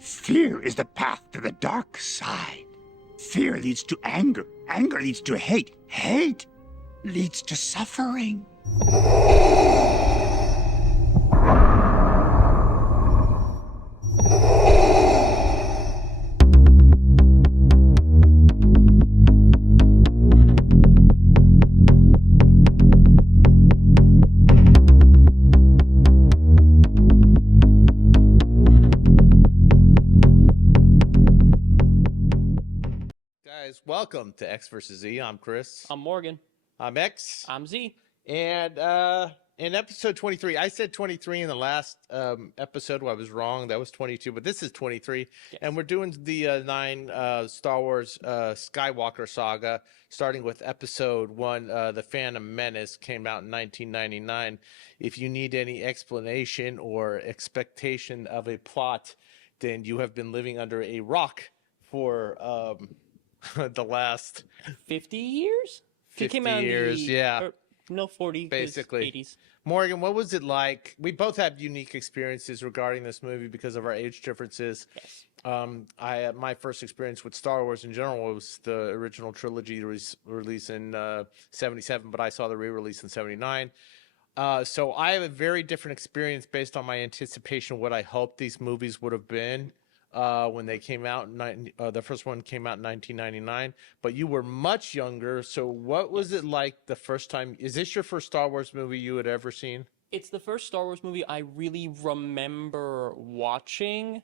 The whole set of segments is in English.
Fear is the path to the dark side. Fear leads to anger. Anger leads to hate. Hate leads to suffering. Welcome to X versus Z. I'm Chris. I'm Morgan. I'm X. I'm Z. And in episode 23, I said 23 in the last episode. Well, I was wrong. That was 22, but this is 23. Yes. And we're doing the 9 Star Wars Skywalker Saga, starting with episode 1. The Phantom Menace came out in 1999. If you need any explanation or expectation of a plot, then you have been living under a rock for the last 50 years? 50 years, yeah. No, 40. Basically. 80s. Morgan, what was it like? We both have unique experiences regarding this movie because of our age differences. Yes. My first experience with Star Wars in general was the original trilogy release in 77, but I saw the re-release in 79. So I have a very different experience based on my anticipation of what I hoped these movies would have been. When they came out, the first one came out in 1999, but you were much younger. So what was it like the first time? Is this your first Star Wars movie you had ever seen? It's the first Star Wars movie I really remember watching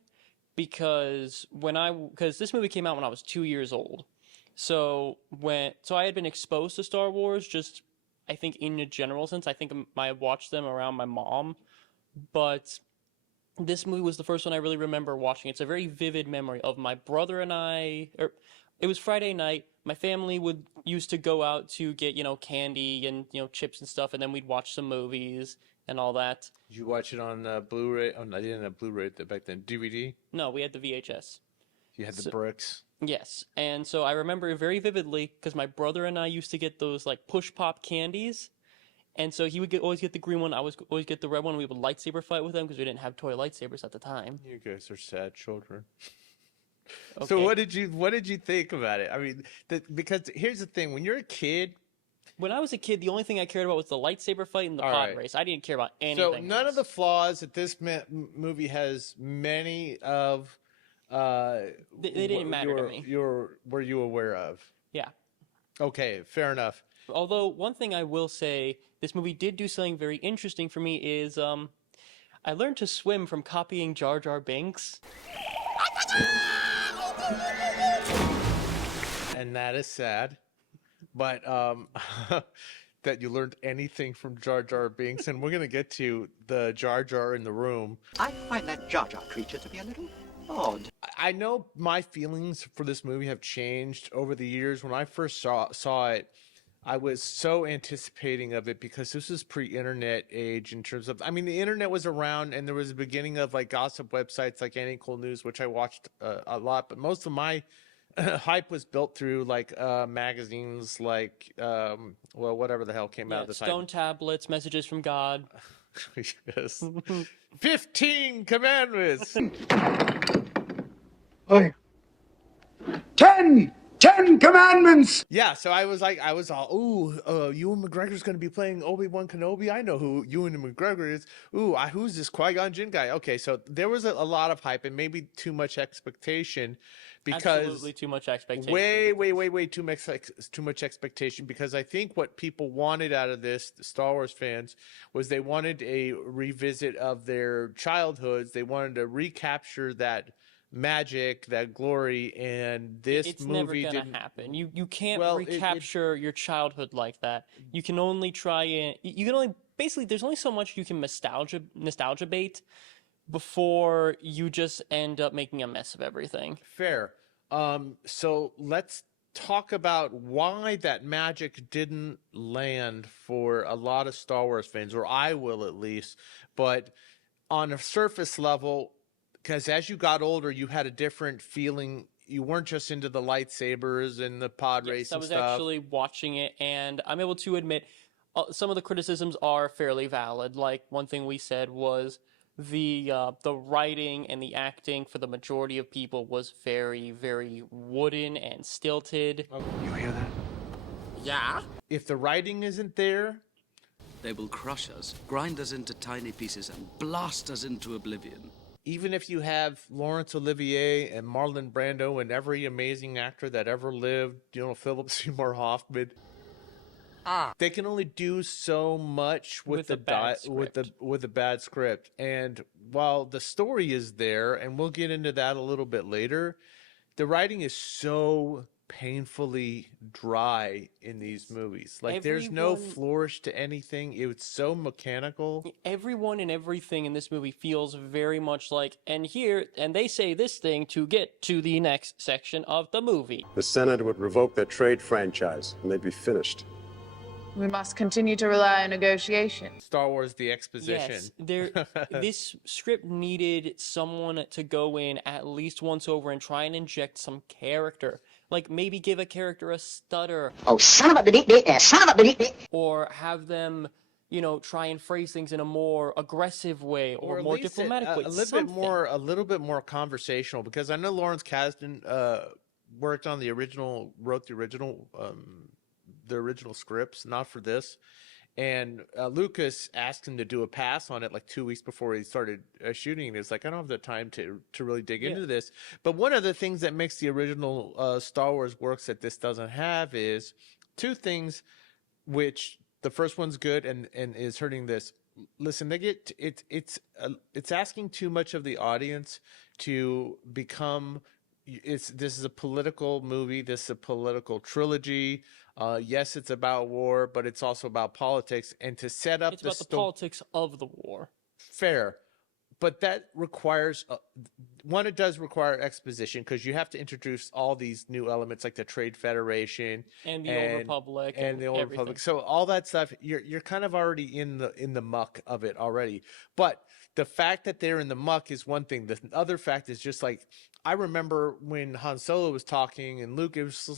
because this movie came out when I was 2 years old. So I had been exposed to Star Wars just, I think, in a general sense. I think I watched them around my mom, but this movie was the first one I really remember watching. It's a very vivid memory of my brother and I. It was Friday night. My family used to go out to get, candy and, chips and stuff, and then we'd watch some movies and all that. Did you watch it on Blu-ray? Oh, I didn't have Blu-ray back then. DVD? No, we had the VHS. You had the bricks? Yes. And so I remember it very vividly because my brother and I used to get those, push pop candies. And so he would always get the green one. I would always get the red one. We would lightsaber fight with them because we didn't have toy lightsabers at the time. You guys are sad children. Okay. So what did you think about it? I mean, because here's the thing: when you're a kid. When I was a kid, the only thing I cared about was the lightsaber fight and the pod race. I didn't care about anything. So none of the flaws that this movie has, many of. They didn't matter to me. Were you aware of? Yeah. Okay, fair enough. Although one thing I will say, this movie did do something very interesting for me is I learned to swim from copying Jar Jar Binks. And that is sad. But that you learned anything from Jar Jar Binks, and we're going to get to the Jar Jar in the room. I find that Jar Jar creature to be a little odd. I know my feelings for this movie have changed over the years. When I first saw it, I was so anticipating of it because this was pre-internet age in terms of, I mean, the internet was around and there was a beginning of gossip websites like Any Cool News, which I watched a lot, but most of my hype was built through magazines whatever the hell came out at the time. Stone tablets, messages from God. Yes. 15 commandments. Oi. 10 commandments. Yeah, so I was all, Ewan McGregor's going to be playing Obi-Wan Kenobi. I know who Ewan McGregor is. Who's this Qui-Gon Jinn guy? Okay, so there was a lot of hype and maybe too much expectation because absolutely too much expectation. Way too much expectation because I think what people wanted out of this, the Star Wars fans, was they wanted a revisit of their childhoods. They wanted to recapture that magic, that glory, and it's movie never gonna happen. You can't recapture your childhood like that. You can only basically there's only so much you can nostalgia bait before you just end up making a mess of everything. Fair. So let's talk about why that magic didn't land for a lot of Star Wars fans, or I will at least. But on a surface level, because as you got older, you had a different feeling. You weren't just into the lightsabers and the pod race and stuff. I was actually watching it, and I'm able to admit some of the criticisms are fairly valid. Like, one thing we said was the writing and the acting for the majority of people was very, very wooden and stilted. You hear that? Yeah? If the writing isn't there, They will crush us, grind us into tiny pieces, and blast us into oblivion. even if you have Laurence Olivier and Marlon Brando and every amazing actor that ever lived, Philip Seymour Hoffman, they can only do so much with a bad script. with a bad script. And while the story is there, and we'll get into that a little bit later, the writing is so painfully dry in these movies. Like there's no Everyone- flourish to anything. It's so mechanical. Everyone and everything in this movie feels very much like, and they say this thing to get to the next section of the movie. The Senate would revoke their trade franchise, and they'd be finished. We must continue to rely on negotiation. Star Wars: The Exposition. Yes, this script needed someone to go in at least once over and try and inject some character. Like maybe give a character a stutter. Oh, son of a bitch, son of a bitch. Or have them, try and phrase things in a more aggressive way or at more least diplomatic way. a little something. a little bit more conversational, because I know Lawrence Kasdan worked on wrote the original scripts, not for this. And Lucas asked him to do a pass on it like 2 weeks before he started shooting. And it's like, I don't have the time to really dig into this. But one of the things that makes the original Star Wars works that this doesn't have is two things, which the first one's good and is hurting this. Listen, it's asking too much of the audience to become. This is a political movie. This is a political trilogy. Yes, it's about war, but it's also about politics. And to set up It's about the politics of the war. Fair, but that requires it does require exposition, because you have to introduce all these new elements like the Trade Federation And the Old Republic. and the Old everything. Republic. So all that stuff, you're kind of already in the muck of it already. But the fact that they're in the muck is one thing. The other fact is just like, I remember when Han Solo was talking and Luke, it was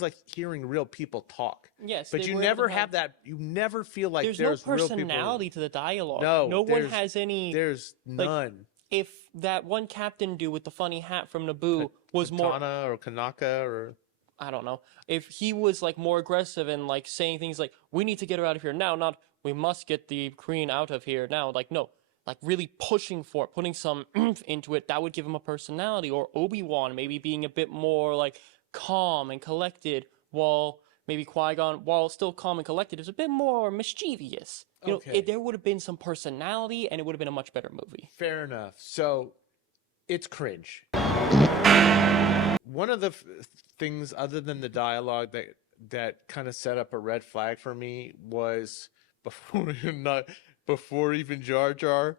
like hearing real people talk. Yes, but they you were able never to have that. You never feel like There's there's no real people. personality to the dialogue. No, no one there's- has any. There's like, none. If that one captain dude with the funny hat from Naboo was more, Katana or Kanaka or I don't know, if he was like more aggressive and like saying things like, "We need to get her out of here now," not "We must get the queen out of here now." Like no, like really pushing for it, putting some oomph into it, that would give him a personality. Or Obi-Wan maybe being a bit more like calm and collected, while maybe Qui-Gon, while still calm and collected, is a bit more mischievous. Okay. There would have been some personality, and it would have been a much better movie. Fair enough. So it's cringe. One of the things other than the dialogue that kind of set up a red flag for me was before even Jar Jar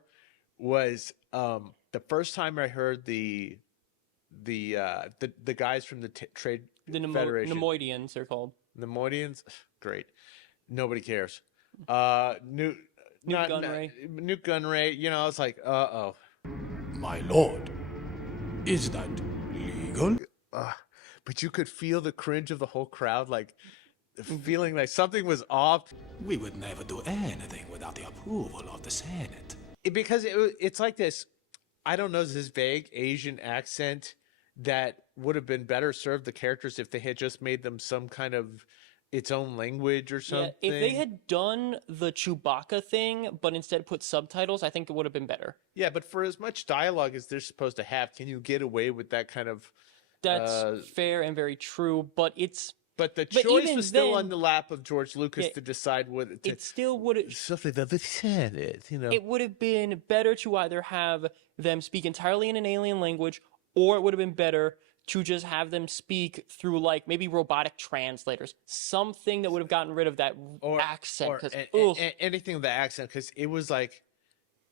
was the first time I heard the guys from the Trade The Federation. Nemoidians, they're called. Nemoidians, great. Nobody cares. Newt Gunray. Newt Gunray. I was like, uh-oh. My lord, is that legal? But you could feel the cringe of the whole crowd, like feeling like something was off. We would never do anything without the approval of the Senate. Because it's like this, I don't know, this vague Asian accent that would have been better served the characters if they had just made them some kind of its own language or something. Yeah, if they had done the Chewbacca thing, but instead put subtitles, I think it would have been better. Yeah, but for as much dialogue as they're supposed to have, can you get away with that kind of... That's fair and very true, but it's... But the But choice even was still then- on the lap of George Lucas Yeah, to decide what... It still would have... Something that they said it, It would have been better to either have them speak entirely in an alien language, or it would have been better to just have them speak through like maybe robotic translators, something that would have gotten rid of that accent. or 'cause, anything with the accent, because it was like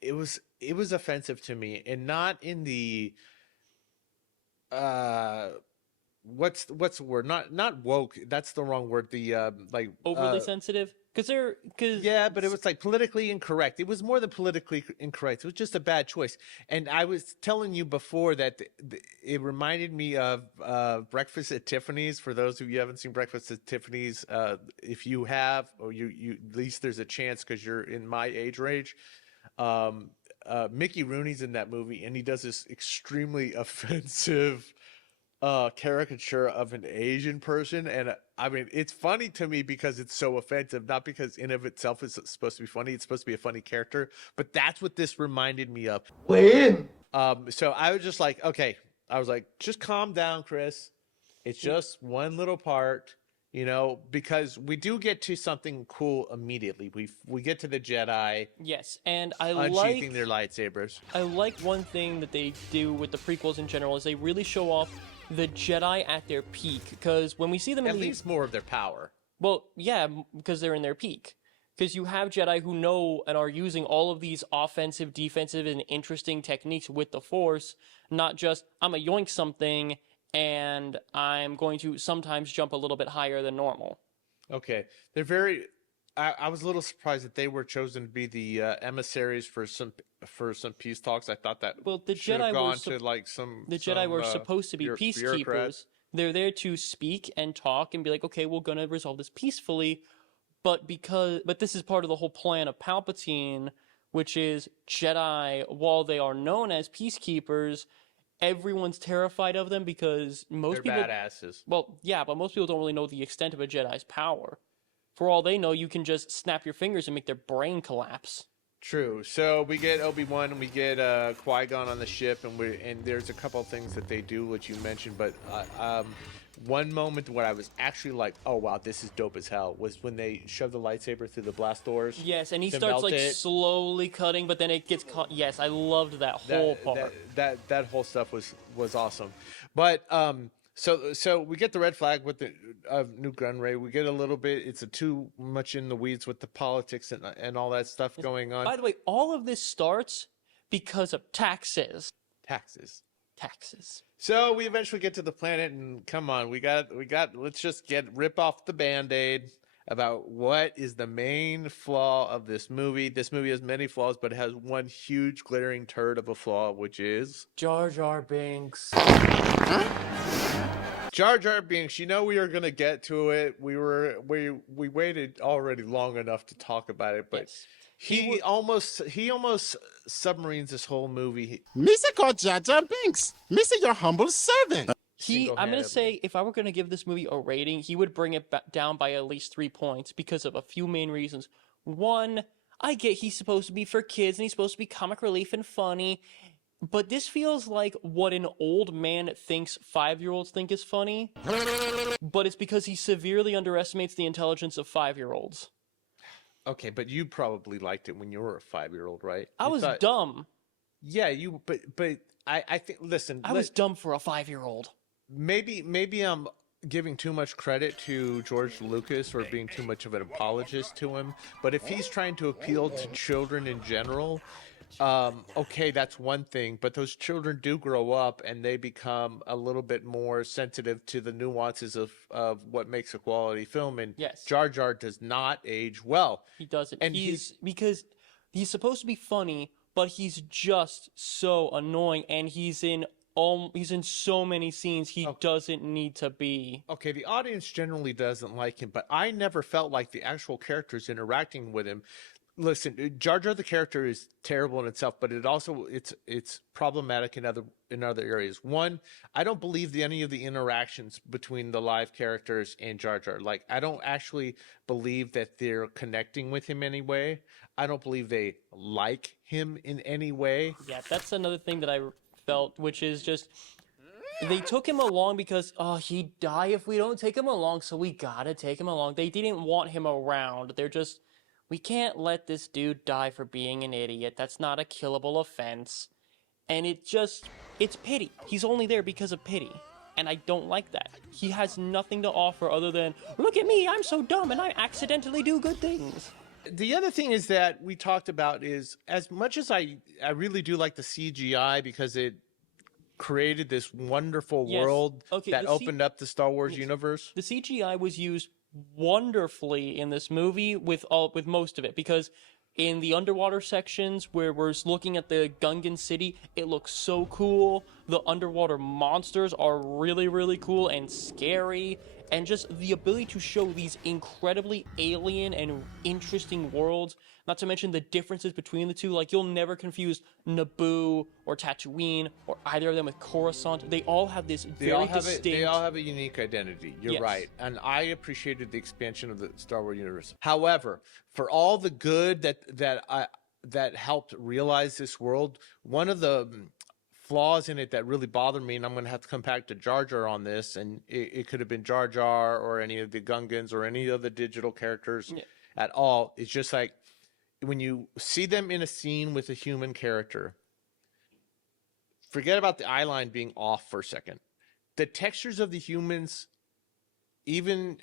it was offensive to me, and not in the what's the word, not woke, that's the wrong word, the like overly sensitive, because yeah, but it was like politically incorrect. It was more than politically incorrect. It was just a bad choice. And I was telling you before that it reminded me of Breakfast at Tiffany's. For those of you who haven't seen Breakfast at Tiffany's, if you have, or you at least there's a chance because you're in my age range. Mickey Rooney's in that movie, and he does this extremely offensive caricature of an Asian person. And I mean, it's funny to me because it's so offensive, not because in of itself it's supposed to be funny. It's supposed to be a funny character, but that's what this reminded me of. When? So I was just like, okay, I was like, just calm down, Chris. It's just one little part, you know, because we do get to something cool immediately. We get to the Jedi. Yes, and I unsheathing their lightsabers. I like one thing that they do with the prequels in general is they really show off the Jedi at their peak, because when we see them at least more of their power. Well, yeah, because they're in their peak. Because you have Jedi who know and are using all of these offensive, defensive, and interesting techniques with the Force, not just, I'm going to yoink something and I'm going to sometimes jump a little bit higher than normal. Okay. They're very... I was a little surprised that they were chosen to be the emissaries for some peace talks. I thought that the Jedi gone to like Jedi were supposed to be peacekeepers. They're there to speak and talk and be like, okay, we're going to resolve this peacefully. But this is part of the whole plan of Palpatine, which is Jedi, while they are known as peacekeepers, everyone's terrified of them because most people... They're badasses. Well, yeah, but most people don't really know the extent of a Jedi's power. For all they know, you can just snap your fingers and make their brain collapse. True. So we get Obi-Wan and we get Qui-Gon on the ship, and there's a couple of things that they do, which you mentioned, but one moment where I was actually like, oh wow, this is dope as hell, was when they shove the lightsaber through the blast doors. Yes, and he starts like slowly cutting, but then it gets caught. Yes, I loved that whole part. That whole stuff was awesome. But so we get the red flag with the Nute Gunray. We get a little bit. It's too much in the weeds with the politics and all that stuff going on. By the way, all of this starts because of taxes. Taxes. So we eventually get to the planet, and come on, we got. Let's just rip off the Band-Aid about what is the main flaw of this movie. This movie has many flaws, but it has one huge glaring turd of a flaw, which is Jar Jar Binks. Jar Jar Binks. You know we are gonna get to it. We waited already long enough to talk about it, but yes. He almost submarines this whole movie. Mr. called Jar Jar Binks. Mr. Your humble servant. I'm going to say, if I were going to give this movie a rating, he would bring it down by at least 3 points because of a few main reasons. One, I get he's supposed to be for kids and he's supposed to be comic relief and funny, but this feels like what an old man thinks 5-year-olds think is funny, but it's because he severely underestimates the intelligence of 5-year-olds. Okay, but you probably liked it when you were a 5-year-old, right? I was dumb. Yeah, but I think, listen. I was dumb for a 5-year-old. Maybe I'm giving too much credit to George Lucas or being too much of an apologist to him. But if he's trying to appeal to children in general, okay, that's one thing. But those children do grow up and they become a little bit more sensitive to the nuances of what makes a quality film. And yes. Jar Jar does not age well. He doesn't. And because he's supposed to be funny, but he's just so annoying, and he's in so many scenes he doesn't need to be. Okay, the audience generally doesn't like him, but I never felt like the actual characters interacting with him. Listen, Jar Jar the character is terrible in itself, but it's problematic in other areas. One, I don't believe any of the interactions between the live characters and Jar Jar. Like, I don't actually believe that they're connecting with him anyway. I don't believe they like him in any way. Yeah, that's another thing that I felt, which is just they took him along because he'd die if we don't take him along, so we gotta take him along. They didn't want him around. They're just, we can't let this dude die for being an idiot. That's not a killable offense. And it's pity. He's only there because of pity. And I don't like that. He has nothing to offer other than, look at me, I'm so dumb and I accidentally do good things. The other thing is that we talked about is, as much as I really do like the CGI because it created this wonderful world that opened up the Star Wars universe. The CGI was used wonderfully in this movie with most of it, because in the underwater sections where we're looking at the Gungan city, it looks so cool. The underwater monsters are really, really cool and scary. And just the ability to show these incredibly alien and interesting worlds, not to mention the differences between the two. Like, you'll never confuse Naboo or Tatooine or either of them with Coruscant. They all have this very distinct... They all have a unique identity. You're Yes. right. And I appreciated the expansion of the Star Wars universe. However, for all the good that helped realize this world, one of the flaws in it that really bothered me, and I'm going to have to come back to Jar Jar on this, and it could have been Jar Jar or any of the Gungans or any of the digital characters at all. It's just like when you see them in a scene with a human character, forget about the eye line being off for a second. The textures of the humans, even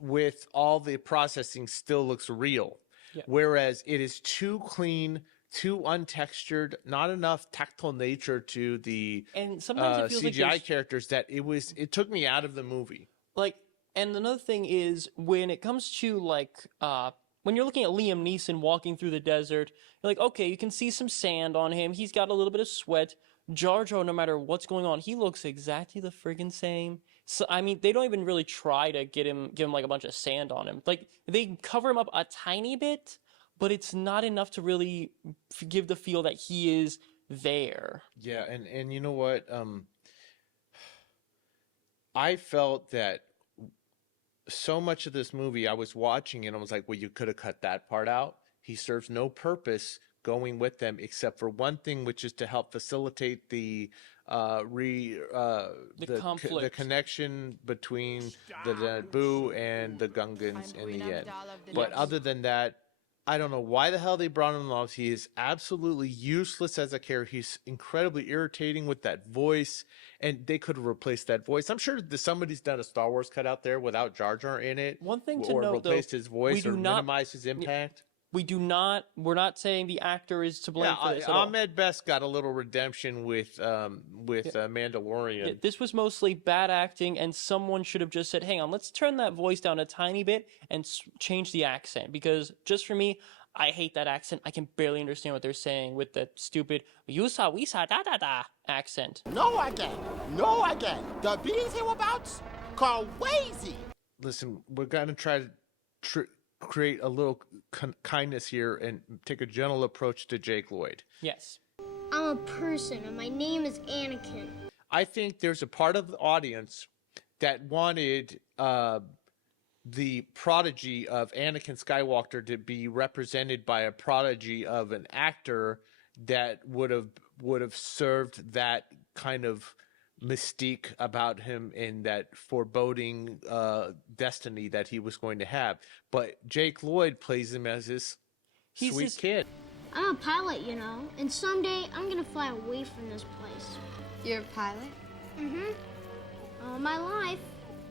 with all the processing, still looks real. Yeah. Whereas it is too clean, too untextured, not enough tactile nature to the and sometimes it feels CGI like characters that it took me out of the movie. Like, and another thing is when it comes to like when you're looking at Liam Neeson walking through the desert, you're like, okay, you can see some sand on him. He's got a little bit of sweat. Jar Jar, no matter what's going on, he looks exactly the friggin' same. So I mean, they don't even really try to give him like a bunch of sand on him. Like, they cover him up a tiny bit, but it's not enough to really give the feel that he is there. Yeah, and you know what? I felt that so much of this movie, I was watching and I was like, well, you could have cut that part out. He serves no purpose going with them except for one thing, which is to help facilitate the conflict, the connection between the Naboo and the Gungans in the end. But other than that, I don't know why the hell they brought him along. He is absolutely useless as a character. He's incredibly irritating with that voice, and they could have replaced that voice. I'm sure that somebody's done a Star Wars cut out there without Jar Jar in it. One thing to or note, replaced though, his voice or minimized his impact. We're not saying the actor is to blame for this at all. Ahmed Best got a little redemption with Mandalorian. Yeah, this was mostly bad acting, and someone should have just said, hang on, let's turn that voice down a tiny bit and change the accent. Because just for me, I hate that accent. I can barely understand what they're saying with that stupid "Yusa Wisa da da da" accent. No again. The bees hereabouts? Crazy. Listen, we're gonna try to create a little kindness here and take a gentle approach to Jake Lloyd. Yes. I'm a person, and my name is Anakin. I think there's a part of the audience that wanted the prodigy of Anakin Skywalker to be represented by a prodigy of an actor that would have served that kind of mystique about him and that foreboding destiny that he was going to have. But Jake Lloyd plays him as this sweet kid. I'm a pilot, you know, and someday I'm gonna fly away from this place. You're a pilot? Mm-hmm. All my life.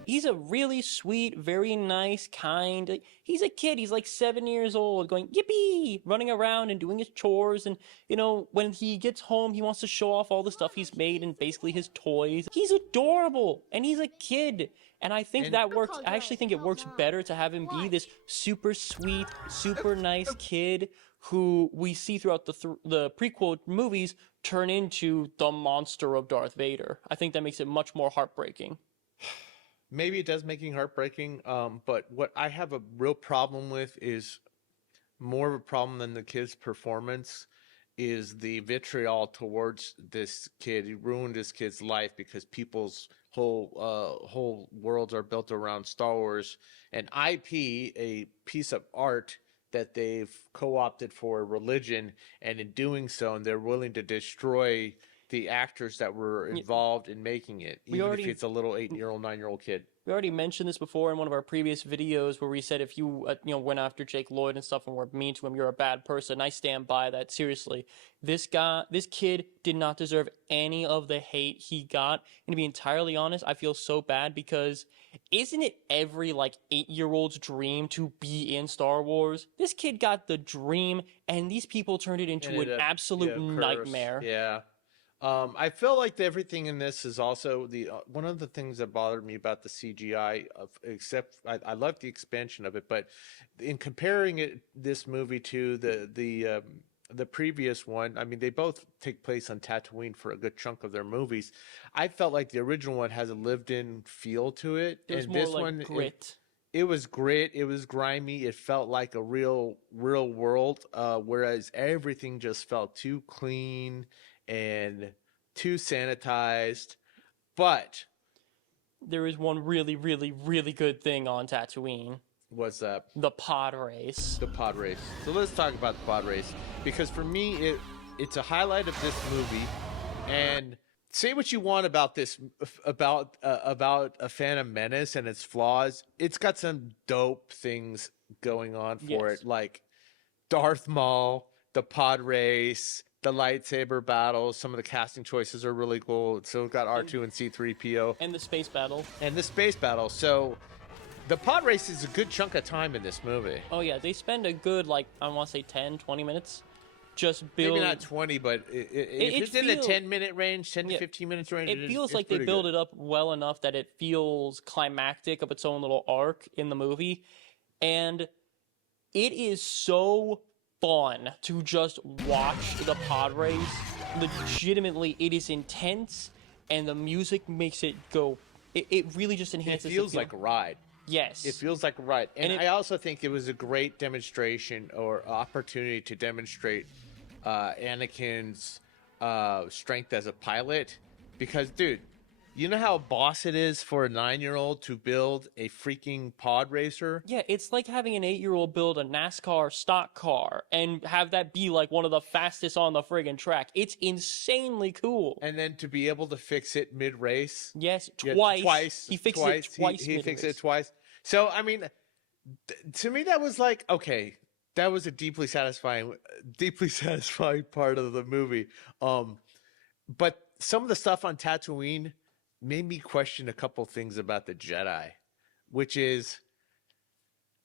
He's a really sweet, very nice, kind. He's a kid. He's like 7 years old, going yippee, running around and doing his chores. And you know, when he gets home, he wants to show off all the stuff he's made and basically his toys. He's adorable, and he's a kid. And I think that works. I actually think it works better to have him be this super sweet, super nice kid who we see throughout the prequel movies turn into the monster of Darth Vader. I think that makes it much more heartbreaking. Maybe it does making heartbreaking, but what I have a real problem with is more of a problem than the kid's performance is the vitriol towards this kid. He ruined this kid's life because people's whole worlds are built around Star Wars and IP, a piece of art that they've co-opted for religion, and in doing so, and they're willing to destroy the actors that were involved in making it, even if it's a little 8-year-old, 9-year-old kid. We already mentioned this before in one of our previous videos where we said if you went after Jake Lloyd and stuff and were mean to him, you're a bad person. I stand by that, seriously. This kid did not deserve any of the hate he got. And to be entirely honest, I feel so bad because isn't it every 8-year-old's dream to be in Star Wars? This kid got the dream, and these people turned it into an absolute nightmare. Yeah. I feel like everything in this is also one of the things that bothered me about the CGI. I love the expansion of it, but in comparing this movie to the the previous one, I mean, they both take place on Tatooine for a good chunk of their movies. I felt like the original one has a lived-in feel to it, There's and more this like one, grit. it was grit. It was grimy. It felt like a real world, whereas everything just felt too clean and too sanitized. But There is one really, really, really good thing on Tatooine. what's that? The pod race. The pod race. So let's talk about the pod race, because for me, it's a highlight of this movie. And say what you want about this, about a Phantom Menace and its flaws. It's got some dope things going on for Yes. it, like Darth Maul, the pod race, the lightsaber battles. Some of the casting choices are really cool. It's still got R2 and C3PO. And the space battle. And the space battle. So the pod race is a good chunk of time in this movie. Oh yeah, they spend a good, like, I want to say 10, 20 minutes just building. Maybe not 20, but if it's in the 10-minute range, 10 to 15 minutes range, It feels it's like they pretty build good. it up well enough that it feels climactic of its own little arc in the movie. And it is so fun to just watch the pod race. Legitimately, it is intense, and the music makes it go. It really just enhances It the feels feel. like a ride. Yes. It feels like a ride. And, And I also think it was a great demonstration or opportunity to demonstrate Anakin's strength as a pilot. Because, dude, you know how boss it is for a 9-year-old to build a freaking pod racer? Yeah, it's like having an 8-year-old build a NASCAR stock car and have that be like one of the fastest on the friggin' track. It's insanely cool. And then to be able to fix it mid-race. Yes, Yeah, twice. He fixed it twice. He fixed it mid-race. twice. So, I mean, to me, that was like, okay, that was a deeply satisfying part of the movie. But some of the stuff on Tatooine made me question a couple things about the Jedi, which is,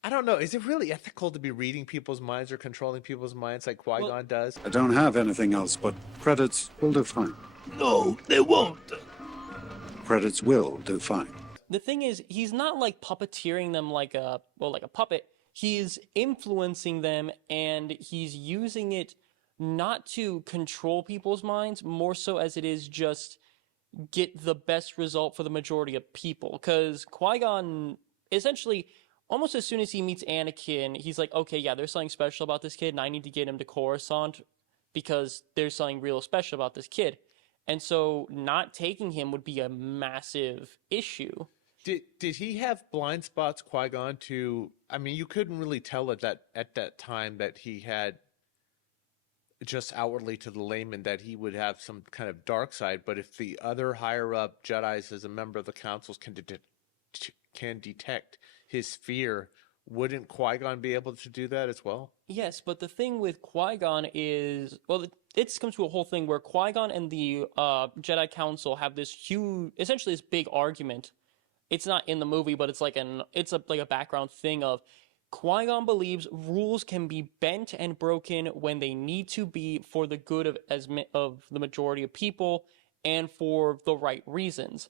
I don't know, is it really ethical to be reading people's minds or controlling people's minds like Qui-Gon does? I don't have anything else, but credits will do fine. No, they won't. Credits will do fine. The thing is, he's not like puppeteering them like a puppet. He's influencing them, and he's using it not to control people's minds, more so as it is just get the best result for the majority of people. Because Qui-Gon, essentially, almost as soon as he meets Anakin, he's like, okay, yeah, there's something special about this kid, and I need to get him to Coruscant because there's something real special about this kid. And so not taking him would be a massive issue. Did he have blind spots, Qui-Gon, to, I mean, you couldn't really tell at that time that he had, just outwardly to the layman, that he would have some kind of dark side, but if the other higher up Jedis as a member of the councils can detect his fear, wouldn't Qui-Gon be able to do that as well? Yes, but the thing with Qui-Gon is, well, it's come to a whole thing where Qui-Gon and the Jedi Council have this huge, essentially this big argument. It's not in the movie, but it's like a background thing of Qui-Gon believes rules can be bent and broken when they need to be for the good of the majority of people and for the right reasons.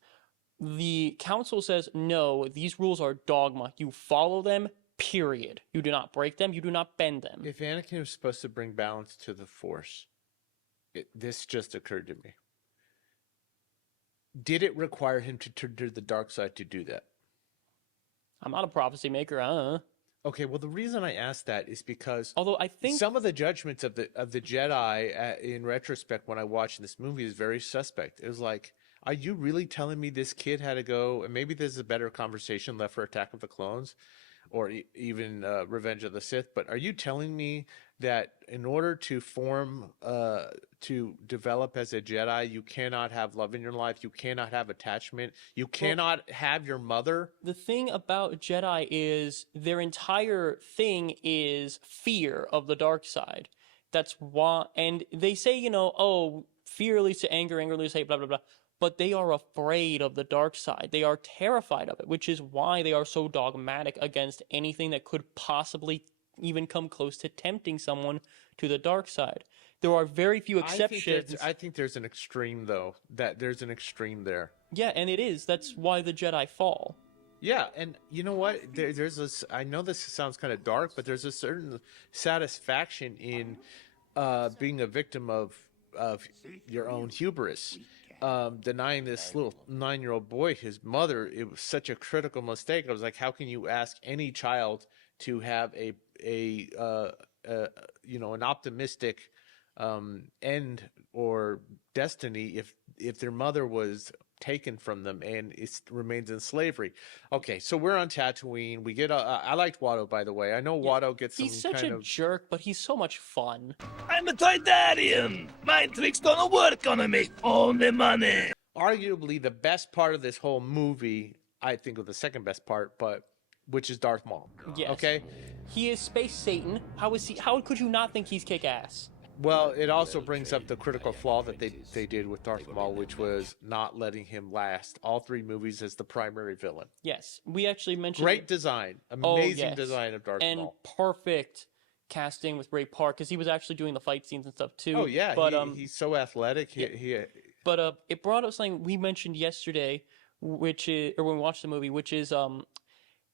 The council says, no, these rules are dogma. You follow them, period. You do not break them. You do not bend them. If Anakin was supposed to bring balance to the Force, this just occurred to me. Did it require him to turn to the dark side to do that? I'm not a prophecy maker. I don't know. Okay, well, the reason I asked that is because Although I think some of the judgments of the Jedi, in retrospect, when I watched this movie, is very suspect. It was like, are you really telling me this kid had to go? And maybe this is a better conversation left for Attack of the Clones, or even Revenge of the Sith. But are you telling me that in order to to develop as a Jedi, you cannot have love in your life, you cannot have attachment, you cannot have your mother? the thing about Jedi is their entire thing is fear of the dark side. That's why, and they say, oh, fear leads to anger, anger leads to hate, blah, blah, blah. But they are afraid of the dark side. They are terrified of it, which is why they are so dogmatic against anything that could possibly even come close to tempting someone to the dark side. There are very few exceptions. I think there's an extreme, though. That there's an extreme there. Yeah, and it is. That's why the Jedi fall. Yeah, and you know what? There's this. I know this sounds kind of dark, but there's a certain satisfaction in being a victim of your own hubris, denying this little 9-year-old boy his mother. It was such a critical mistake. I was like, how can you ask any child to have an optimistic end or destiny if their mother was taken from them and it remains in slavery? Okay, so we're on Tatooine. We get I liked Watto, by the way. I know Watto gets some He's such kind a of jerk, but he's so much fun. I'm a Toydarian. My tricks gonna work on me. Only money. arguably the best part of this whole movie. I think of the second best part, but which is Darth Maul. Yes. Okay. He is Space Satan. How could you not think he's kick-ass? Well, it also brings up the critical flaw that they did with Darth Maul, which was not letting him last all 3 movies as the primary villain. Yes, we actually mentioned Great design, amazing design of Darth and Maul, perfect casting with Ray Park because he was actually doing the fight scenes and stuff too. Oh yeah, but he's so athletic. But it brought up something we mentioned yesterday, which is, or when we watched the movie, which is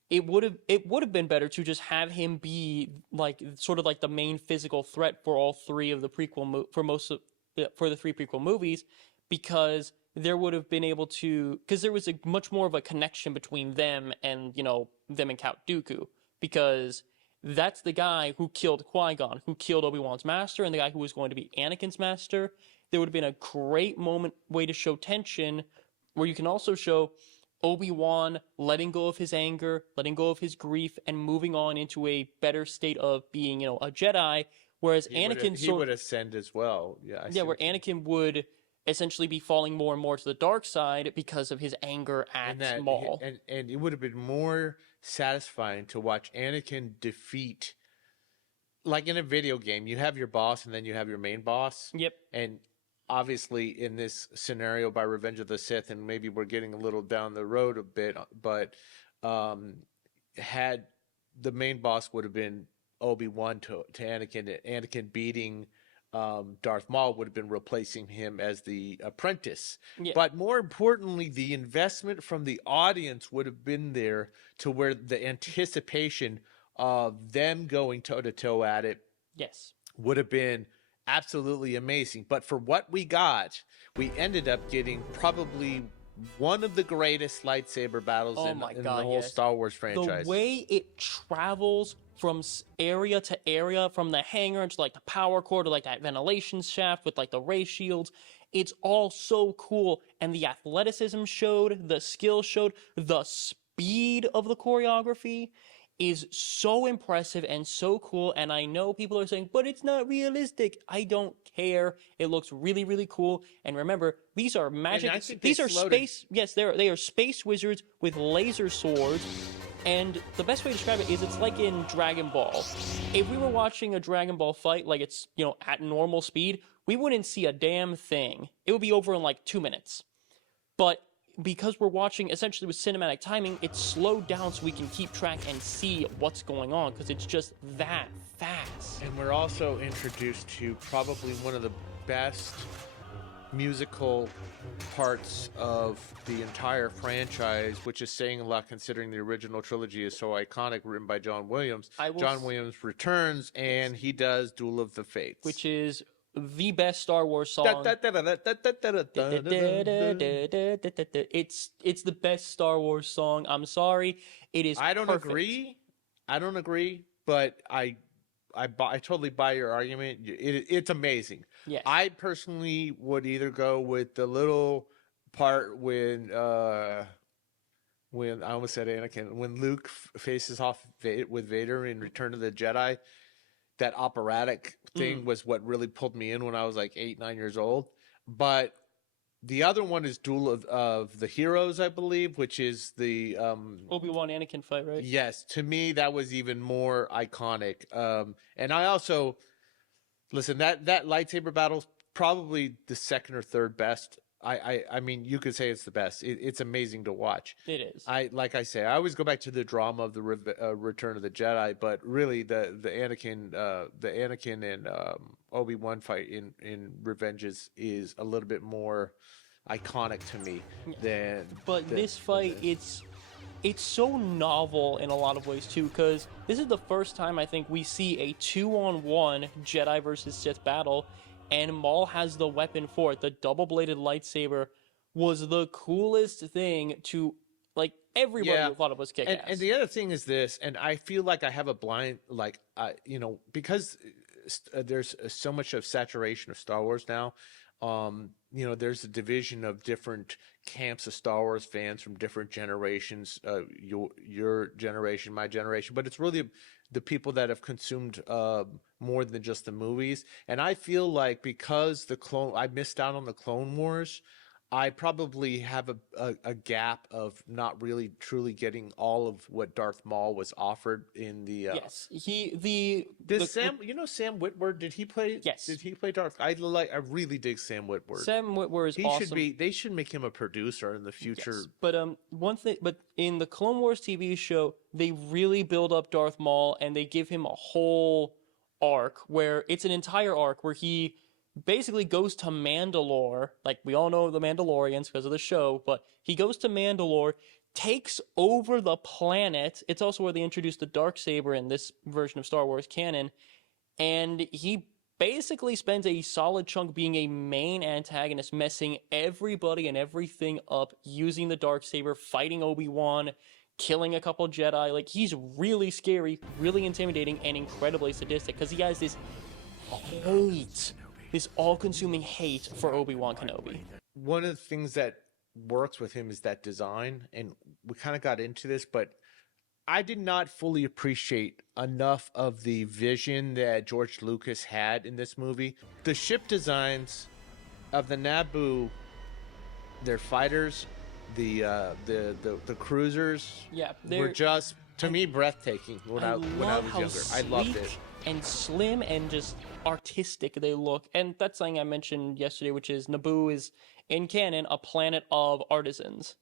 it would have been better to just have him be like sort of like the main physical threat for all 3 of the prequel for the 3 prequel movies, because there would have been able to, because there was a much more of a connection between them and them and Count Dooku, because that's the guy who killed Qui-Gon, who killed Obi-Wan's master, and the guy who was going to be Anakin's master. There would have been a great way to show tension, where you can also show Obi-Wan letting go of his anger, letting go of his grief, and moving on into a better state of being, a Jedi. Whereas Anakin would ascend as well. Yeah. Where Anakin would essentially be falling more and more to the dark side because of his anger at Maul. And it would have been more satisfying to watch Anakin defeat, like in a video game, you have your boss and then you have your main boss. Yep. And obviously in this scenario by Revenge of the Sith, and maybe we're getting a little down the road a bit, but had the main boss would have been Obi-Wan to Anakin, Anakin beating Darth Maul would have been replacing him as the apprentice. Yeah. But more importantly, the investment from the audience would have been there to where the anticipation of them going toe-to-toe at it would have been absolutely amazing. But for what we got, we ended up getting probably one of the greatest lightsaber battles in the whole Star Wars franchise. The way it travels from area to area, from the hangar to like the power core to like that ventilation shaft with like the ray shields, it's all so cool. And the athleticism showed, the skill showed, the speed of the choreography is so impressive and so cool. And I know people are saying, but it's not realistic. I don't care. It looks really, really cool. And remember, these are magic. These are space. Yes, they are space wizards with laser swords. And the best way to describe it is it's like in Dragon Ball. If we were watching a Dragon Ball fight, like it's, at normal speed, we wouldn't see a damn thing. It would be over in like 2 minutes. But because we're watching essentially with cinematic timing, it's slowed down so we can keep track and see what's going on, because it's just that fast. And we're also introduced to probably one of the best musical parts of the entire franchise, which is saying a lot considering the original trilogy is so iconic, written by John Williams. John Williams returns and he does Duel of the Fates, which is the best Star Wars song. It's the best Star Wars song. I'm sorry, it is. I don't agree, but I totally buy your argument. It's amazing. Yes. I personally would either go with the little part when I almost said Anakin, when Luke faces off with Vader in Return of the Jedi. That operatic thing was what really pulled me in when I was like 8-9 years old. But the other one is Duel of the Heroes, I believe, which is the Obi-Wan Anakin fight, right? Yes, to me that was even more iconic. And I also listen, that lightsaber battle's probably the second or third best. I mean, you could say it's the best. It's amazing to watch. It is. Like I say, I always go back to the drama of the Return of the Jedi, but really the Anakin and Obi-Wan fight in Revenge is a little bit more iconic to me than. But this fight, it's it's so novel in a lot of ways too, because this is the first time I think we see a 2-on-1 Jedi versus Sith battle, and Maul has the weapon for it. The double-bladed lightsaber was the coolest thing to, like, everybody thought it was kick-ass. And the other thing is this, and I feel like I have a blind, like, because there's so much of saturation of Star Wars now. There's a division of different camps of Star Wars fans from different generations, your generation, my generation, but it's really the people that have consumed more than just the movies. And I feel like because I missed out on the Clone Wars, I probably have a gap of not really truly getting all of what Darth Maul was offered in the. Yes, Sam Witwer, did he play? Yes, did he play Darth? I really dig Sam Witwer. Sam Witwer is awesome. They should make him a producer in the future. Yes. But in the Clone Wars TV show, they really build up Darth Maul and they give him a whole arc where it's an entire arc where he basically goes to Mandalore. Like, we all know the Mandalorians because of the show, but he goes to Mandalore, takes over the planet. It's also where they introduced the Darksaber in this version of Star Wars canon, and he basically spends a solid chunk being a main antagonist, messing everybody and everything up, using the Darksaber, fighting Obi-Wan, killing a couple Jedi. Like, he's really scary, really intimidating, and incredibly sadistic, because he has this all-consuming hate for Obi-Wan Kenobi. One of the things that works with him is that design, and we kind of got into this, but I did not fully appreciate enough of the vision that George Lucas had in this movie. The ship designs of the Naboo, their fighters, the cruisers, were just, to me, breathtaking when I was younger. I loved it. And slim and just artistic they look. And that's something I mentioned yesterday, which is Naboo is, in canon, a planet of artisans,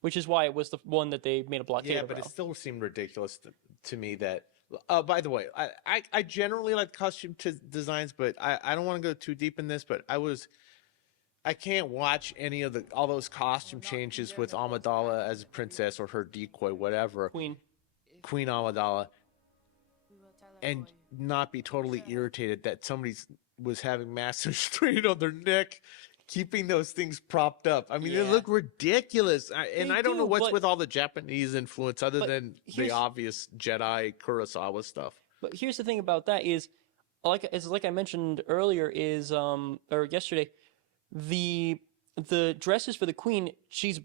which is why it was the one that they made a blockade but it still seemed ridiculous to me that... by the way, I generally like costume designs, but I don't want to go too deep in this, but I can't watch any of all those costume changes with Amidala as a princess or her decoy, whatever. Queen Amidala, and not be totally irritated that somebody was having massive strain on their neck, keeping those things propped up. I mean, they look ridiculous. I don't know what's with all the Japanese influence other than the obvious Jedi Kurosawa stuff. But here's the thing about that is, like I mentioned earlier, or yesterday, the dresses for the Queen, she's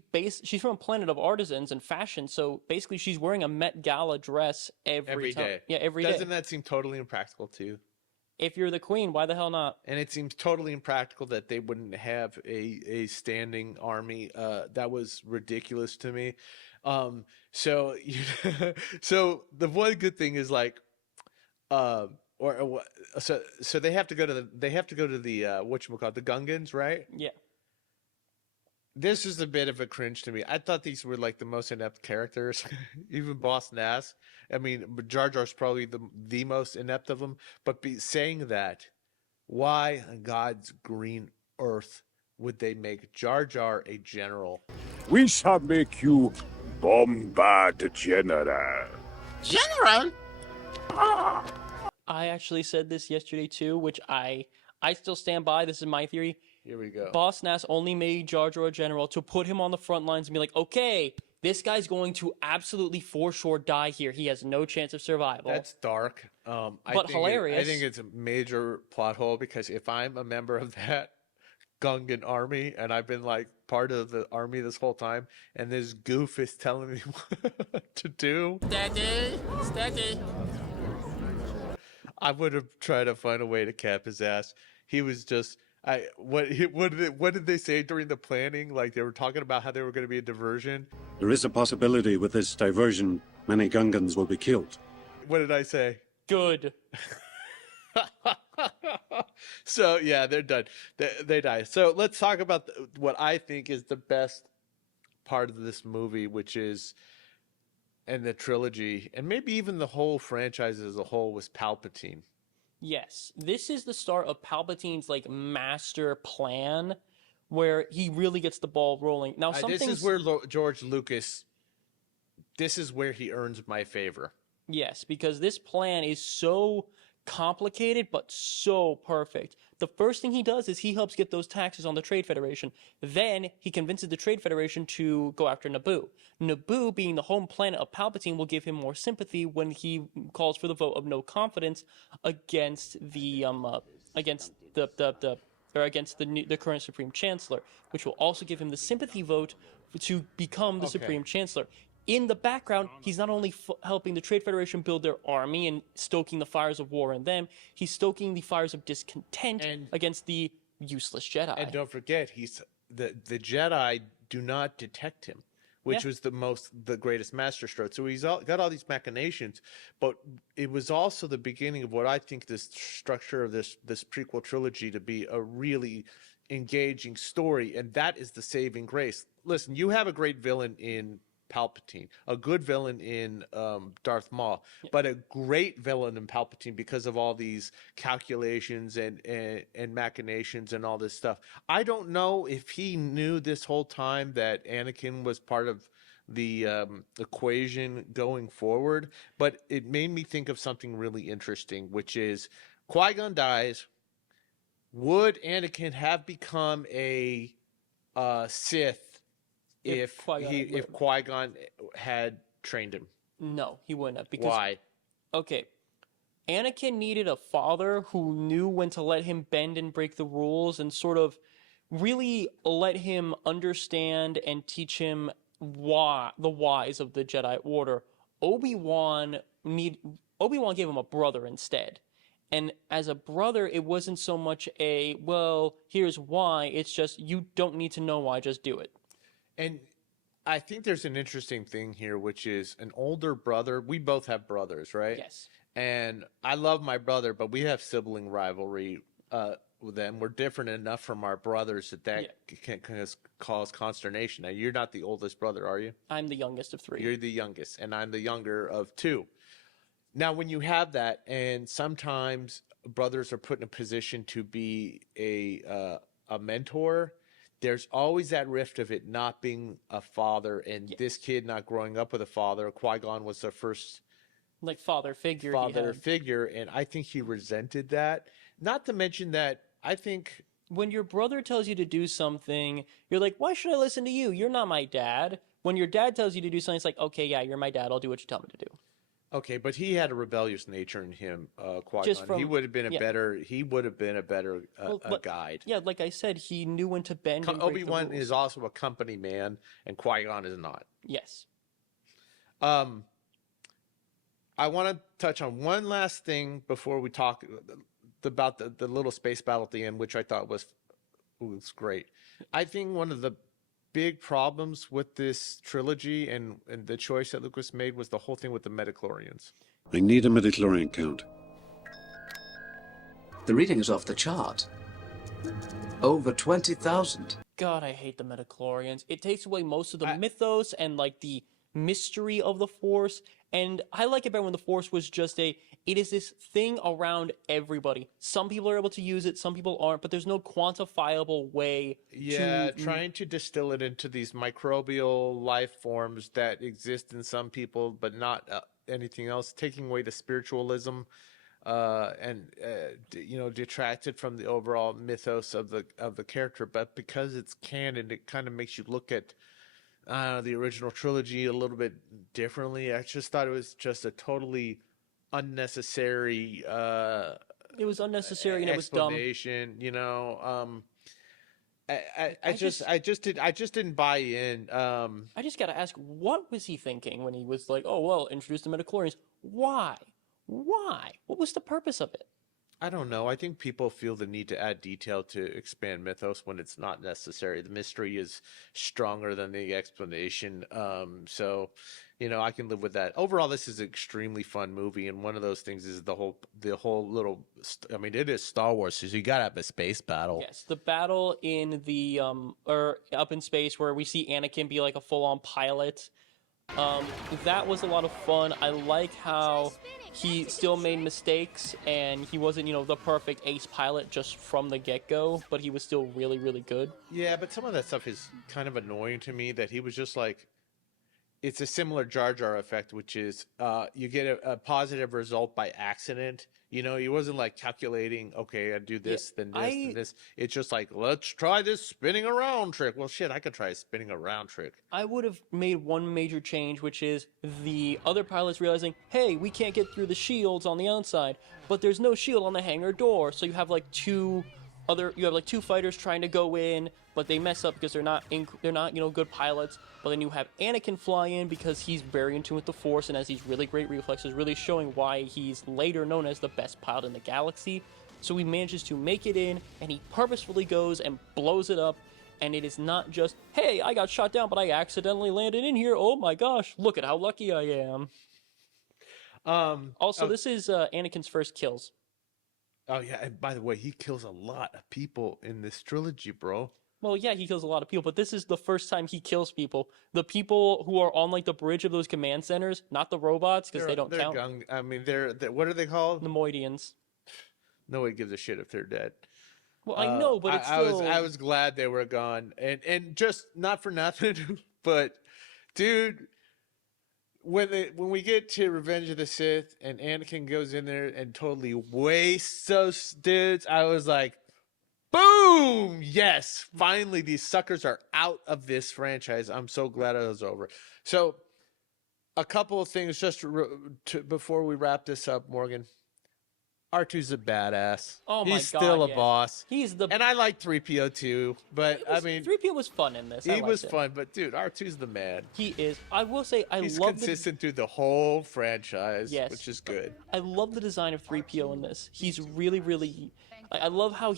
from a planet of artisans and fashion, so basically she's wearing a Met Gala dress every day. Yeah, every day. Doesn't that seem totally impractical to you? If you're the Queen, why the hell not? And it seems totally impractical that they wouldn't have a standing army. That was ridiculous to me. So the one good thing is like, so they have to go to the whatchamacallit, the Gungans, right? Yeah. This is a bit of a cringe to me. I thought these were like the most inept characters, even Boss Nass. I mean, Jar Jar's probably the most inept of them. But saying that, why on God's green earth would they make Jar Jar a general? We shall make you Bombard General. General? I actually said this yesterday too, which I still stand by. This is my theory. Here we go. Boss Nass only made Jar Jar a general to put him on the front lines and be like, okay, this guy's going to absolutely for sure die here. He has no chance of survival. That's dark. But hilarious. I think it's a major plot hole because if I'm a member of that Gungan army and I've been like part of the army this whole time and this goof is telling me what to do. Steady. I would have tried to find a way to cap his ass. He was just... what did they say during the planning? Like they were talking about how they were going to be a diversion. There is a possibility with this diversion, many Gungans will be killed. What did I say? Good. So yeah, they're done. They die. So let's talk about what I think is the best part of this movie, which is, and the trilogy, and maybe even the whole franchise as a whole, was Palpatine. Yes, this is the start of Palpatine's like master plan, where he really gets the ball rolling. Now, this is where George Lucas this is where he earns my favor. Yes, because this plan is so complicated but so perfect. The first thing he does is he helps get those taxes on the Trade Federation. Then he convinces the Trade Federation to go after Naboo. Naboo, being the home planet of Palpatine, will give him more sympathy when he calls for the vote of no confidence against the current Supreme Chancellor, which will also give him the sympathy vote to become the Supreme Chancellor. In the background, he's not only helping the Trade Federation build their army and stoking the fires of war in them, he's stoking the fires of discontent against the useless Jedi. And don't forget, the Jedi do not detect him, which was the greatest masterstroke. So he's got all these machinations, but it was also the beginning of what I think this structure of this prequel trilogy to be a really engaging story, and that is the saving grace. Listen, you have a great villain in Palpatine, a good villain in Darth Maul, but a great villain in Palpatine because of all these calculations and machinations and all this stuff. I don't know if he knew this whole time that Anakin was part of the equation going forward, but it made me think of something really interesting, which is Qui-Gon dies. Would Anakin have become a Sith if Qui-Gon had trained him? No, he wouldn't have. Because, why? Okay, Anakin needed a father who knew when to let him bend and break the rules and sort of really let him understand and teach him the whys of the Jedi Order. Obi-Wan gave him a brother instead. And as a brother, it wasn't so much well, here's why. It's just, you don't need to know why, just do it. And I think there's an interesting thing here, which is an older brother. We both have brothers, right? Yes. And I love my brother, but we have sibling rivalry with them. We're different enough from our brothers that can cause consternation. Now, you're not the oldest brother, are you? I'm the youngest of 3. You're the youngest, and I'm the younger of 2. Now, when you have that, and sometimes brothers are put in a position to be a mentor, there's always that rift of it not being a father, and this kid not growing up with a father. Qui-Gon was the first father figure, and I think he resented that. Not to mention that I think when your brother tells you to do something, you're like, why should I listen to you? You're not my dad. When your dad tells you to do something, it's like, okay, yeah, you're my dad. I'll do what you tell me to do. Okay, but he had a rebellious nature in him, Qui-Gon. He would have been a better guide. Yeah, like I said, he knew when to bend and break Obi-Wan the rules. is also a company man, and Qui-Gon is not. Yes. I want to touch on one last thing before we talk about the little space battle at the end, which I thought was great. I think one of the big problems with this trilogy and the choice that Lucas made was the whole thing with the midichlorians. I need a midichlorian count. The reading is off the chart. Over 20,000. God, I hate the midichlorians. It takes away most of the mythos and the mystery of the Force. And I like it better when the Force was just it is this thing around everybody. Some people are able to use it, some people aren't, but there's no quantifiable way trying to distill it into these microbial life forms that exist in some people, but not anything else, taking away the spiritualism and detracted from the overall mythos of the character. But because it's canon, it kind of makes you look at the original trilogy a little bit differently. I just thought it was just a totally unnecessary it was unnecessary and it was dumb. I just didn't buy in. I just gotta ask, what was he thinking when he was like, oh well, introduce the midichlorians? Why what was the purpose of it? I don't know. I think people feel the need to add detail to expand mythos when it's not necessary. The mystery is stronger than the explanation. So, I can live with that. Overall, this is an extremely fun movie, and one of those things is the whole little. I mean, it is Star Wars, so you gotta have a space battle. Yes, the battle in the up in space where we see Anakin be like a full-on pilot. That was a lot of fun. I like how he still made mistakes and he wasn't, the perfect ace pilot just from the get-go, but he was still really, really good. Yeah, but some of that stuff is kind of annoying to me, that he was just like, it's a similar Jar Jar effect, which is you get a positive result by accident. You know, he wasn't like calculating, okay, I do this, then this, then this. It's just like, let's try this spinning around trick. Well, shit, I could try a spinning around trick. I would have made one major change, which is the other pilots realizing, hey, we can't get through the shields on the outside, but there's no shield on the hangar door. So you have like two fighters trying to go in, but they mess up because they're not good pilots. But then you have Anakin fly in because he's very in tune with the Force and has these really great reflexes, really showing why he's later known as the best pilot in the galaxy. So he manages to make it in, and he purposefully goes and blows it up. And it is not just, hey, I got shot down, but I accidentally landed in here. Oh my gosh, look at how lucky I am. This is Anakin's first kills. Oh yeah, and by the way, he kills a lot of people in this trilogy, bro. Well, yeah, he kills a lot of people, but this is the first time he kills people. The people who are on like the bridge of those command centers, not the robots, because they don't count. I mean, they're what are they called? Nemoidians. Nobody gives a shit if they're dead. Well, I know, but it's still... I was glad they were gone, and just not for nothing, but dude, when we get to Revenge of the Sith and Anakin goes in there and totally wastes those dudes, I was like, boom! Yes, finally these suckers are out of this franchise. I'm so glad it was over. So, a couple of things just before we wrap this up, Morgan. R2's a badass. Oh my God, he's still a boss. And I like 3PO too, but I mean 3PO was fun in this. He was fun, but dude, R2's the man. He is. I will say he's consistent through the whole franchise, which is good. I love the design of 3PO in this. He's really, really. I love how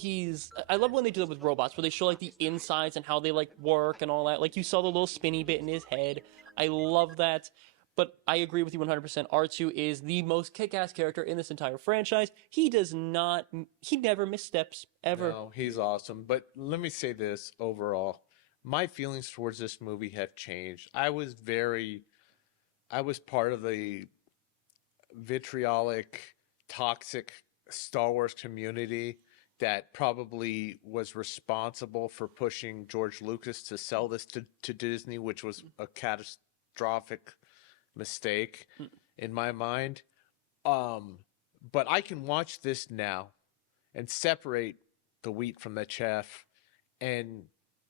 I love when they do that with robots, where they show like the insides and how they like work and all that. Like you saw the little spinny bit in his head. I love that. But I agree with you 100%. R2 is the most kick-ass character in this entire franchise. He never missteps, ever. No, he's awesome. But let me say this overall. My feelings towards this movie have changed. I was part of the vitriolic, toxic Star Wars community that probably was responsible for pushing George Lucas to sell this to Disney, which was a catastrophic mistake in my mind. But I can watch this now and separate the wheat from the chaff and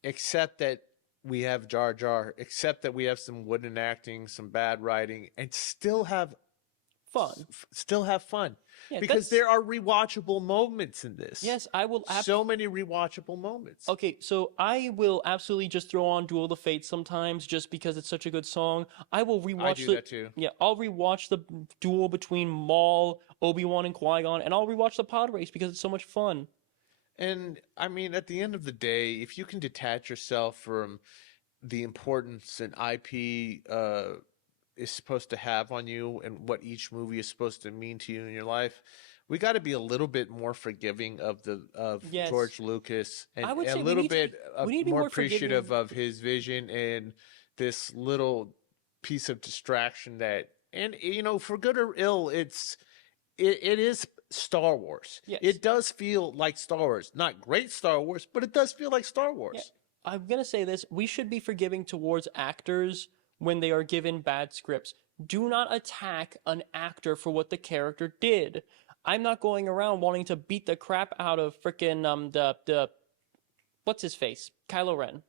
accept that we have Jar Jar, accept that we have some wooden acting, some bad writing, and still have fun. Yeah, because there are rewatchable moments in this. Yes, I will. So many rewatchable moments. Okay, so I will absolutely just throw on Duel of the Fates sometimes, just because it's such a good song. I will rewatch. I do that too. Yeah, I'll rewatch the duel between Maul, Obi-Wan, and Qui-Gon, and I'll rewatch the pod race because it's so much fun. And I mean, at the end of the day, if you can detach yourself from the importance an IP is supposed to have on you and what each movie is supposed to mean to you in your life, we got to be a little bit more forgiving of George Lucas and a little bit more appreciative of his vision and this little piece of distraction that, and you know, for good or ill, it is Star Wars. Yes. It does feel like Star Wars. Not great Star Wars, but it does feel like Star Wars. Yeah. I'm going to say this. We should be forgiving towards actors when they are given bad scripts. Do not attack an actor for what the character did. I'm not going around wanting to beat the crap out of frickin' the what's his face? Kylo Ren.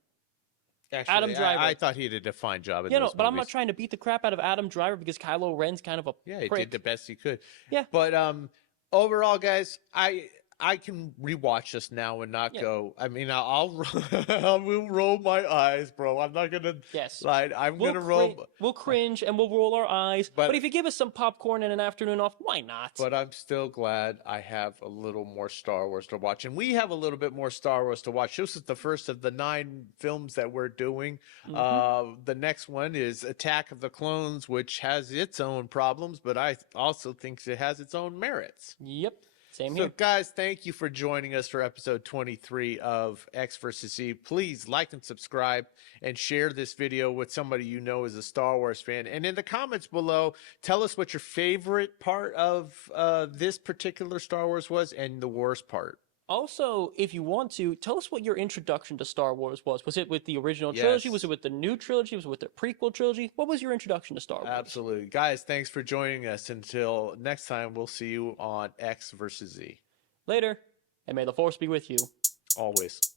Actually, Adam Driver. I thought he did a fine job in those movies. But I'm not trying to beat the crap out of Adam Driver because Kylo Ren's kind of a he prick. did the best he could. Yeah. But overall, guys, I can rewatch this now and not go. I mean, I will roll my eyes, bro. I'm not gonna. Yes. I'm gonna roll. We'll cringe and we'll roll our eyes. But if you give us some popcorn and an afternoon off, why not? But I'm still glad I have a little more Star Wars to watch, and we have a little bit more Star Wars to watch. This is the first of the 9 films that we're doing. The next one is Attack of the Clones, which has its own problems, but I also think it has its own merits. Yep. Same here. So, guys, thank you for joining us for episode 23 of X vs. Z. Please like and subscribe and share this video with somebody you know is a Star Wars fan. And in the comments below, tell us what your favorite part of this particular Star Wars was and the worst part. also, if you want to, tell us what your introduction to Star Wars was. Was it with the original trilogy? Was it with the new trilogy? Was it with the prequel trilogy? What was your introduction to Star Wars? Absolutely. Guys, thanks for joining us. Until next time, we'll see you on X versus Z. Later, and may the Force be with you. Always.